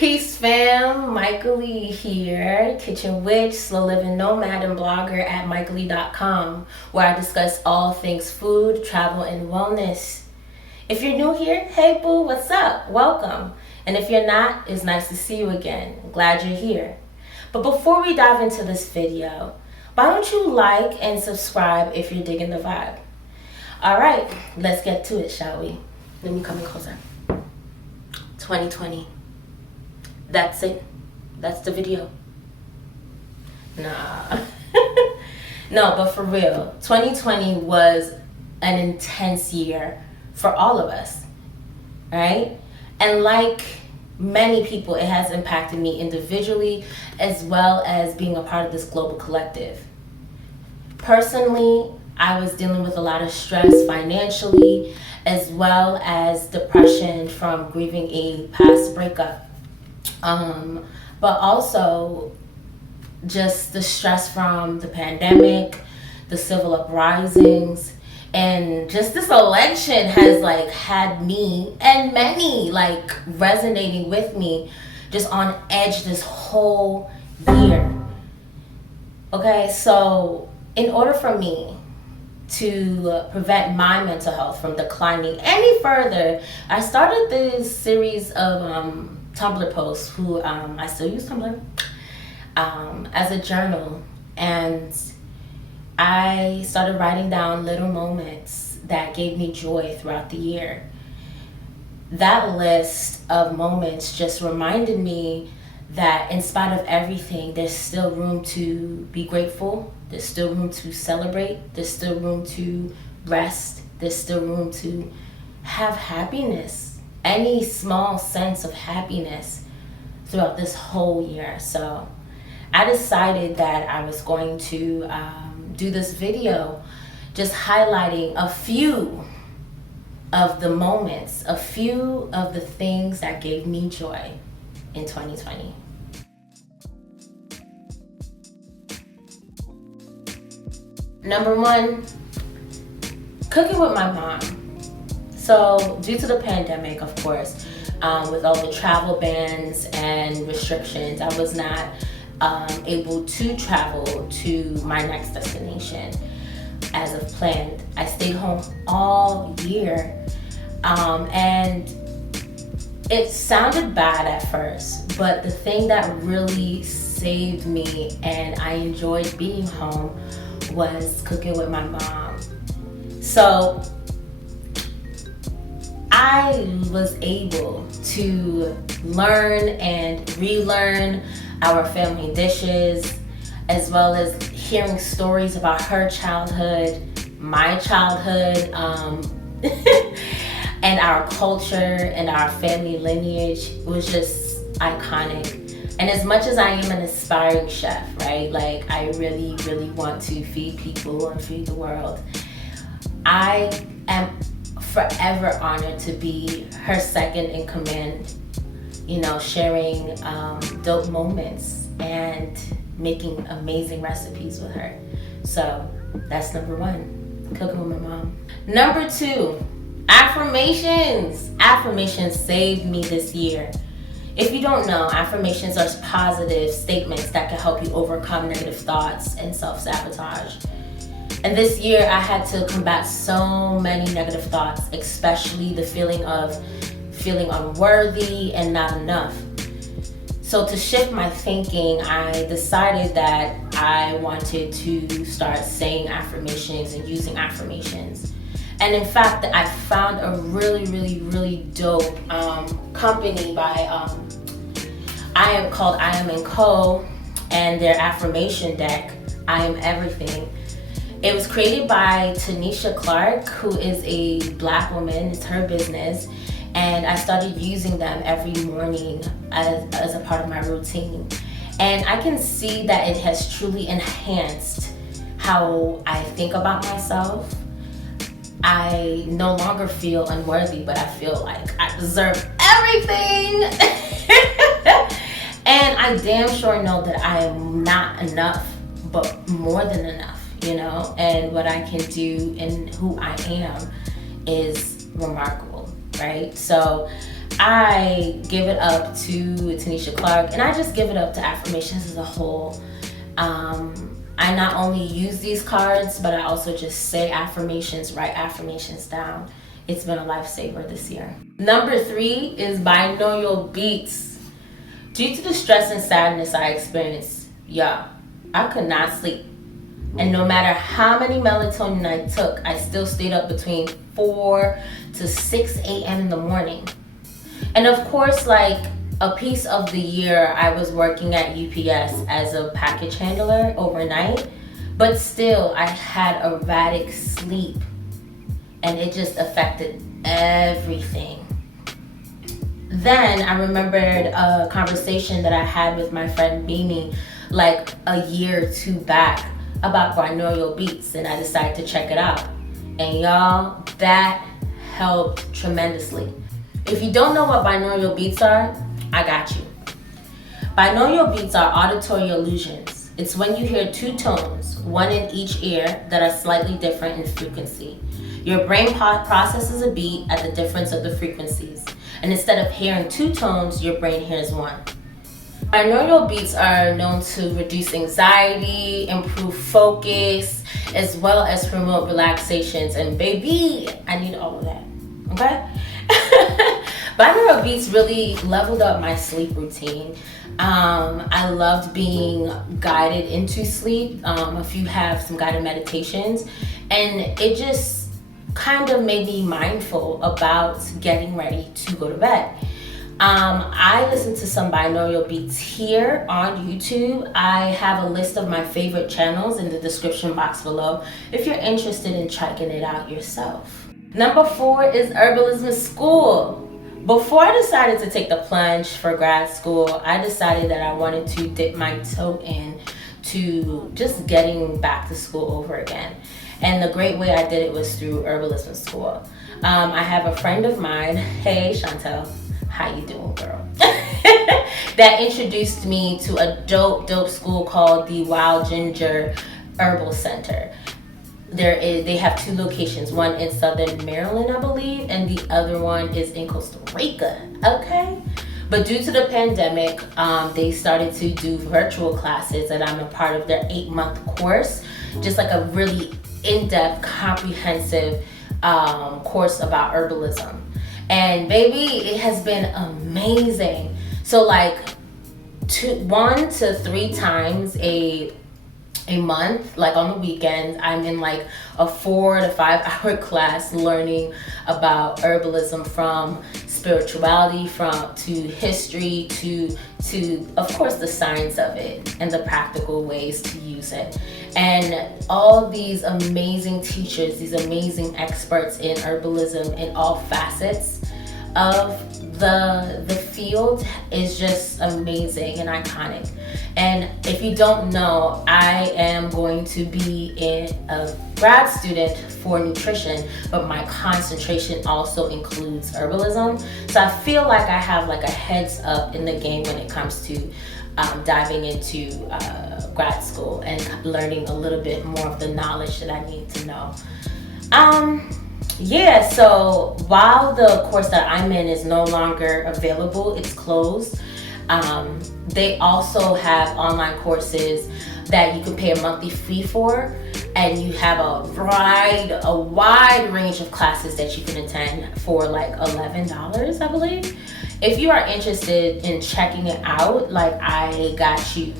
Peace fam, mykalee here, kitchen witch, slow living nomad and blogger at mykalee.com, where I discuss all things food, travel, and wellness. If you're new here, hey boo, what's up? Welcome. And if you're not, it's nice to see you again. Glad you're here. But before we dive into this video, why don't you like and subscribe if you're digging the vibe? Alright, let's get to it, shall we? Let me come in closer. 2020. That's it. That's the video. Nah. No, but for real, 2020 was an intense year for all of us, right? And like many people, it has impacted me individually as well as being a part of this global collective. Personally, I was dealing with a lot of stress financially as well as depression from grieving a past breakup. But also just the stress from the pandemic, the civil uprisings, and just this election has had me and many resonating with me just on edge this whole year. Okay, so in order for me to prevent my mental health from declining any further, I started this series of Tumblr posts, I still use Tumblr, as a journal, and I started writing down little moments that gave me joy throughout the year. That list of moments just reminded me that in spite of everything, there's still room to be grateful, there's still room to celebrate, there's still room to rest, there's still room to have happiness. Any small sense of happiness throughout this whole year. So I decided that I was going to do this video just highlighting a few of the moments, a few of the things that gave me joy in 2020. Number one, cooking with my mom. So due to the pandemic, of course, with all the travel bans and restrictions, I was not able to travel to my next destination as of planned. I stayed home all year, and it sounded bad at first, but the thing that really saved me and I enjoyed being home was cooking with my mom. So I was able to learn and relearn our family dishes, as well as hearing stories about her childhood, my childhood, and our culture and our family lineage. It was just iconic. And as much as I am an aspiring chef, right, I really, really want to feed people and feed the world, I am forever honored to be her second in command, sharing dope moments and making amazing recipes with her. So that's number one, cooking with my mom. Number two, affirmations. Affirmations saved me this year. If you don't know, affirmations are positive statements that can help you overcome negative thoughts and self-sabotage. And this year I had to combat so many negative thoughts, especially the feeling of feeling unworthy and not enough. So to shift my thinking, I decided that I wanted to start saying affirmations and using affirmations. And in fact, I found a really, really, really dope company by called I Am & Co, and their affirmation deck, I Am Everything. It was created by Tanisha Clark, who is a Black woman. It's her business. And I started using them every morning as a part of my routine. And I can see that it has truly enhanced how I think about myself. I no longer feel unworthy, but I feel like I deserve everything. And I damn sure know that I am not enough, but more than enough. And what I can do and who I am is remarkable, right? So I give it up to Tanisha Clark, and I just give it up to Affirmations as a whole. I not only use these cards, but I also just say affirmations, write affirmations down. It's been a lifesaver this year. Number 3 is Binaural Beats. Due to the stress and sadness I experienced, I could not sleep. And no matter how many melatonin I took, I still stayed up between 4 to 6 a.m. in the morning. And of course, like a piece of the year, I was working at UPS as a package handler overnight, but still I had erratic sleep, and it just affected everything. Then I remembered a conversation that I had with my friend Beanie like a year or 2 back about binaural beats, and I decided to check it out. And y'all, that helped tremendously. If you don't know what binaural beats are, I got you. Binaural beats are auditory illusions. It's when you hear 2 tones, one in each ear, that are slightly different in frequency. Your brain processes a beat at the difference of the frequencies. And instead of hearing 2 tones, your brain hears 1. Binaural beats are known to reduce anxiety, improve focus, as well as promote relaxations. And baby, I need all of that, okay? Binaural beats really leveled up my sleep routine. I loved being guided into sleep. A few have some guided meditations, and it just kind of made me mindful about getting ready to go to bed. I listen to some binaural beats here on YouTube. I have a list of my favorite channels in the description box below if you're interested in checking it out yourself. Number 4 is Herbalism School. Before I decided to take the plunge for grad school, I decided that I wanted to dip my toe in to just getting back to school over again. And the great way I did it was through Herbalism School. I have a friend of mine, hey Chantel, how you doing, girl? that introduced me to a dope school called the Wild Ginger Herbal Center. They have 2 locations, one in Southern Maryland, I believe, and the other one is in Costa Rica, okay? But due to the pandemic, they started to do virtual classes, and I'm a part of their 8-month course, just like a really in-depth, comprehensive course about herbalism. And baby, it has been amazing. So like 1 to 3 times a month, like on the weekends, I'm in like a 4 to 5 hour class learning about herbalism, from spirituality, to history, to of course the science of it and the practical ways to use it. And all these amazing teachers, these amazing experts in herbalism in all facets of the field is just amazing and iconic. And if you don't know, I am going to be a grad student for nutrition, but my concentration also includes herbalism. So I feel like I have like a heads up in the game when it comes to diving into grad school and learning a little bit more of the knowledge that I need to know. Yeah, so while the course that I'm in is no longer available, it's closed, they also have online courses that you can pay a monthly fee for, and you have a wide range of classes that you can attend for like $11, I believe. If you are interested in checking it out, like I got you,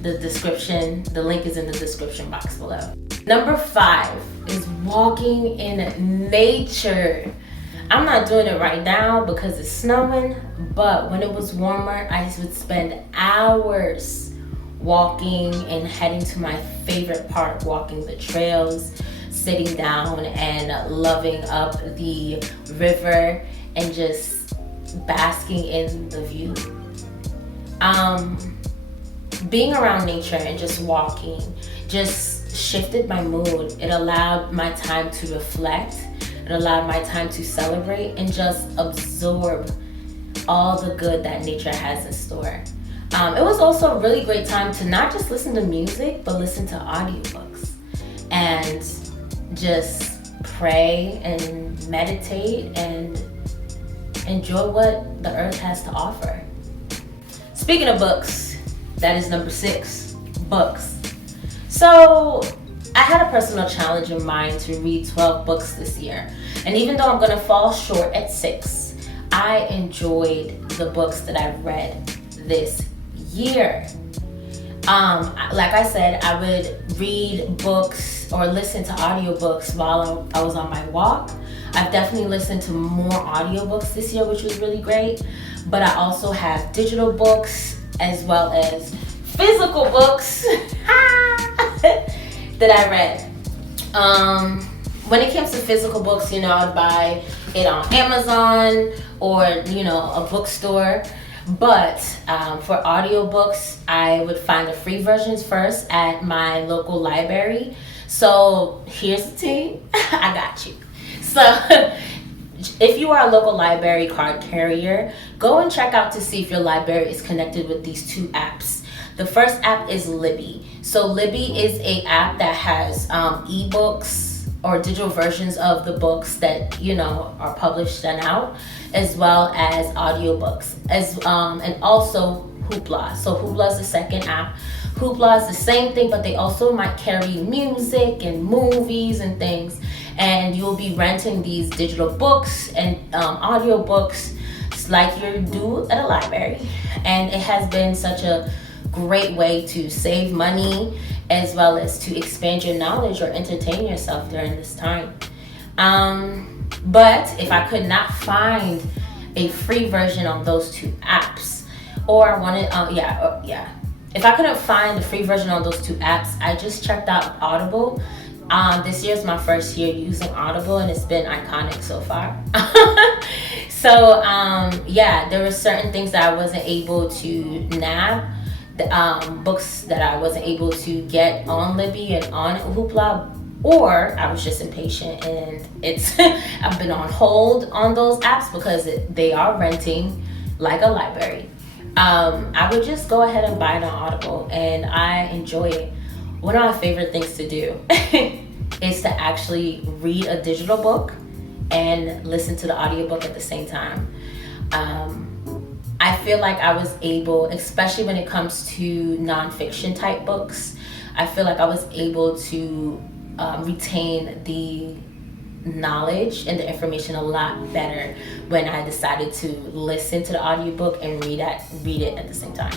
the link is in the description box below. Number 5 is walking in nature. I'm not doing it right now because it's snowing, but when it was warmer, I would spend hours walking and heading to my favorite park, walking the trails, sitting down and loving up the river and just basking in the view. Being around nature and just walking just shifted my mood. It allowed my time to reflect. It allowed my time to celebrate and just absorb all the good that nature has in store. It was also a really great time to not just listen to music, but listen to audiobooks and just pray and meditate and enjoy what the earth has to offer. Speaking of books, that is number 6, books. So I had a personal challenge in mind to read 12 books this year. And even though I'm gonna fall short at 6, I enjoyed the books that I've read this year. Like I said, I would read books or listen to audiobooks while I was on my walk. I've definitely listened to more audiobooks this year, which was really great. But I also have digital books as well as physical books that I read. When it comes to physical books, I'd buy it on Amazon or, a bookstore. But for audiobooks, I would find the free versions first at my local library. So here's the tea. I got you. So if you are a local library card carrier, go and check out to see if your library is connected with these 2 apps. The first app is Libby. So Libby is an app that has ebooks or digital versions of the books that are published and out, as well as audiobooks, and also Hoopla. So Hoopla is the second app. Hoopla is the same thing, but they also might carry music and movies and things, and you'll be renting these digital books and audiobooks like you do at a library. And it has been such a great way to save money as well as to expand your knowledge or entertain yourself during this time. But if I could not find a free version on those 2 apps, or I wanted, if I couldn't find the free version on those 2 apps, I just checked out Audible. This year is my first year using Audible, and it's been iconic so far. So there were certain things that I wasn't able to nab. Books that I wasn't able to get on Libby and on Hoopla, or I was just impatient and I've been on hold on those apps because they are renting like a library. I would just go ahead and buy it on Audible, and I enjoy it. One of my favorite things to do is to actually read a digital book and listen to the audiobook at the same time. I feel like I was able, especially when it comes to nonfiction type books, I feel like I was able to retain the knowledge and the information a lot better when I decided to listen to the audiobook and read it at the same time.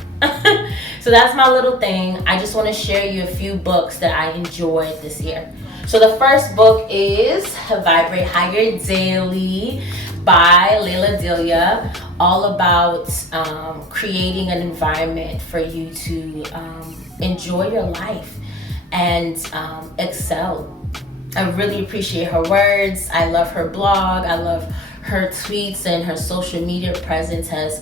So that's my little thing. I just want to share you a few books that I enjoyed this year. So the first book is Vibrate Higher Daily by Layla Delia, all about creating an environment for you to enjoy your life and excel. I really appreciate her words. I love her blog. I love her tweets, and her social media presence has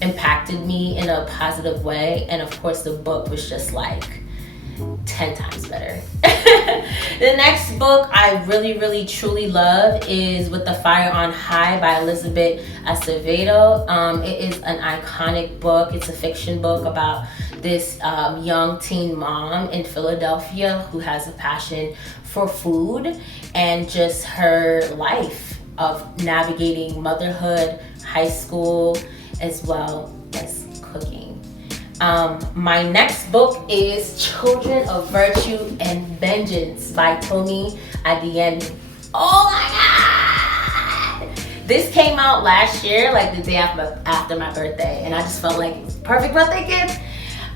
impacted me in a positive way. And of course, the book was just like 10 times better. The next book I really, really, truly love is With the Fire on High by Elizabeth Acevedo. It is an iconic book. It's a fiction book about this young teen mom in Philadelphia who has a passion for food and just her life of navigating motherhood, high school, as well as cooking. My next book is Children of Virtue and Vengeance by Tomi Adeyemi. Oh my God! This came out last year, like the day after my birthday, and I just felt like it was a perfect birthday gift.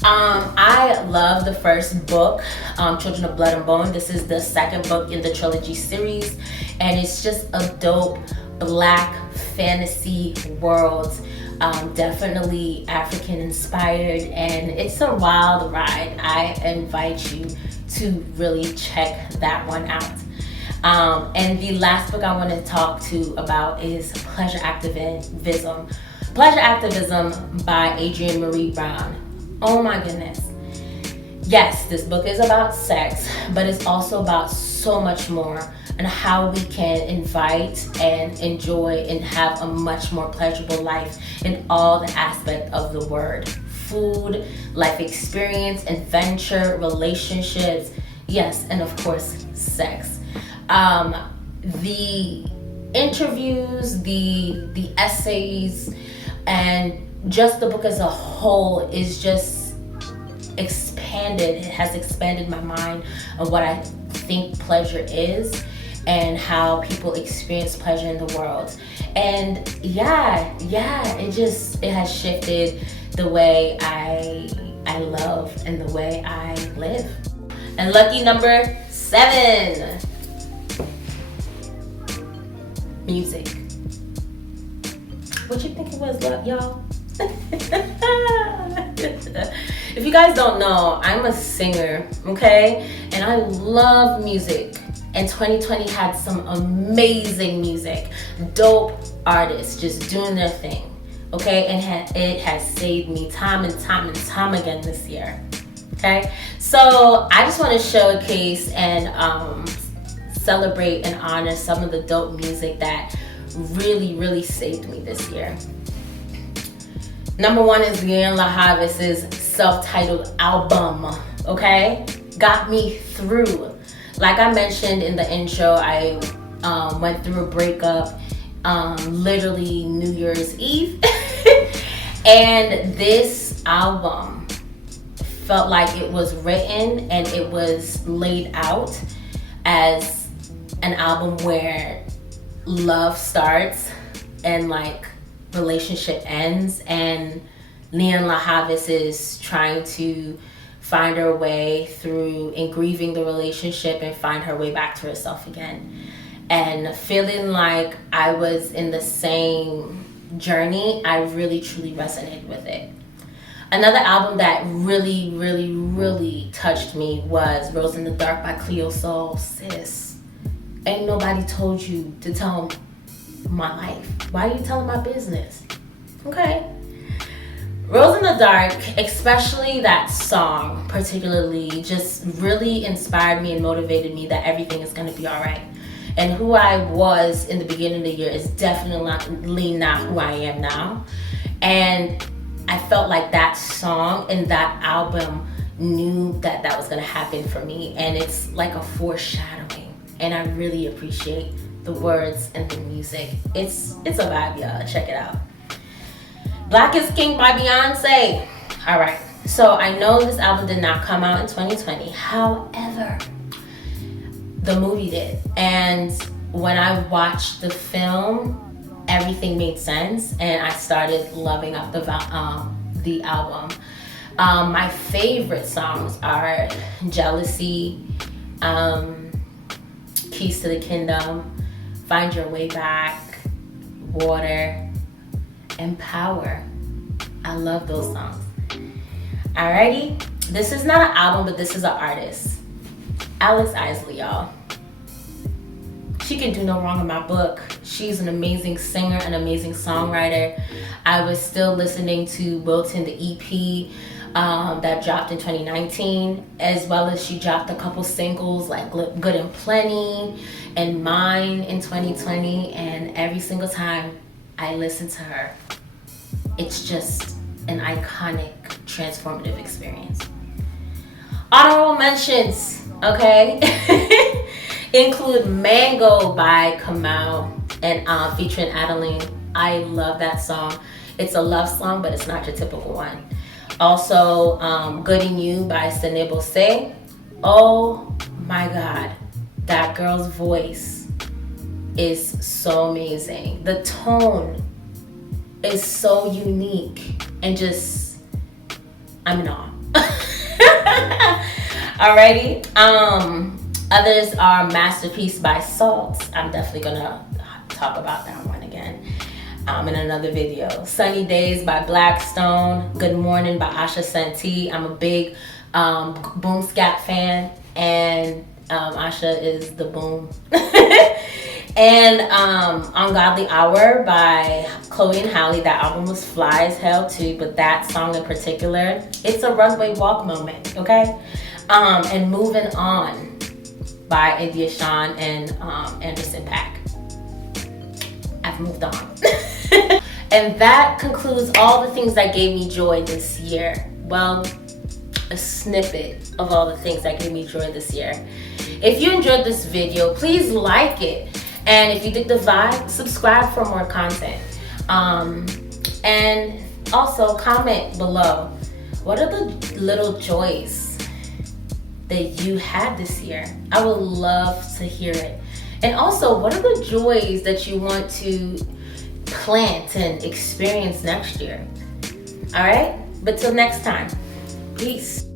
I love the first book, Children of Blood and Bone. This is the second book in the trilogy series, and it's just a dope Black fantasy world. Definitely African inspired, and it's a wild ride. I invite you to really check that one out. And the last book I want to talk to about is Pleasure Activism by Adrienne Maree Brown. Oh my goodness. Yes, this book is about sex, but it's also about so much more, and how we can invite and enjoy and have a much more pleasurable life in all the aspects of the word. Food, life experience, adventure, relationships, yes, and of course, sex. The interviews, the essays, and just the book as a whole is just expanded. It has expanded my mind of what I think pleasure is and how people experience pleasure in the world. And it has shifted the way I love and the way I live. And lucky number 7, music. What you think it was, love, y'all? If you guys don't know, I'm a singer, okay? And I love music. And 2020 had some amazing music. Dope artists just doing their thing, okay? And it has saved me time and time again this year, okay? So I just want to showcase and celebrate and honor some of the dope music that really saved me this year. Number 1 is Lianne Havas' self-titled album, okay? Got me through. Like I mentioned in the intro, I went through a breakup literally New Year's Eve. And this album felt like it was written and it was laid out as an album where love starts and like relationship ends, and Lianne Havas is trying to find her way through and grieving the relationship and find her way back to herself again. And feeling like I was in the same journey, I really truly resonated with it. Another album that really touched me was Rose in the Dark by Cleo. So sis, ain't nobody told you to tell my life. Why are you telling my business? Okay. Rose in the Dark, especially that song particularly, just really inspired me and motivated me that everything is going to be all right. And who I was in the beginning of the year is definitely not who I am now. And I felt like that song and that album knew that that was going to happen for me. And it's like a foreshadowing. And I really appreciate the words and the music. It's a vibe, y'all. Check it out. Black is King by Beyonce. All right, so I know this album did not come out in 2020. However, the movie did. And when I watched the film, everything made sense and I started loving up the album. My favorite songs are Jealousy, Keys to the Kingdom, Find Your Way Back, Water, and Power. I love those songs. Alrighty, this is not an album, but this is an artist. Isley, y'all. She can do no wrong in my book. She's an amazing singer, an amazing songwriter. I was still listening to WILTON, the EP that dropped in 2019, as well as she dropped a couple singles like Good and Plenty and Mine in 2020, and every single time I listen to her, it's just an iconic, transformative experience. Honorable mentions, okay, include Mango by KAMAUU and featuring Adeline. I love that song. It's a love song, but it's not your typical one. Also, Good in You by Seinabo Sey. Oh my God, that girl's voice is so amazing. The tone is so unique and just, I'm in awe. Alrighty. Others are Masterpiece by Sault. I'm definitely gonna talk about that one again in another video. Sunny Days by Blaquestone. Good Morning by Asha Santee. I'm a big boom scat fan, and Asha is the boom. And Ungodly Hour by Cleo and Halle. That album was fly as hell too, but that song in particular, it's a runway walk moment, okay? And Moving On by Shawn and Paak. I've moved on. And that concludes all the things that gave me joy this year. Well, a snippet of all the things that gave me joy this year. If you enjoyed this video, please like it And if you dig the vibe, subscribe for more content. And also comment below, what are the little joys that you had this year? I would love to hear it. And also, what are the joys that you want to plant and experience next year? All right, but till next time, peace.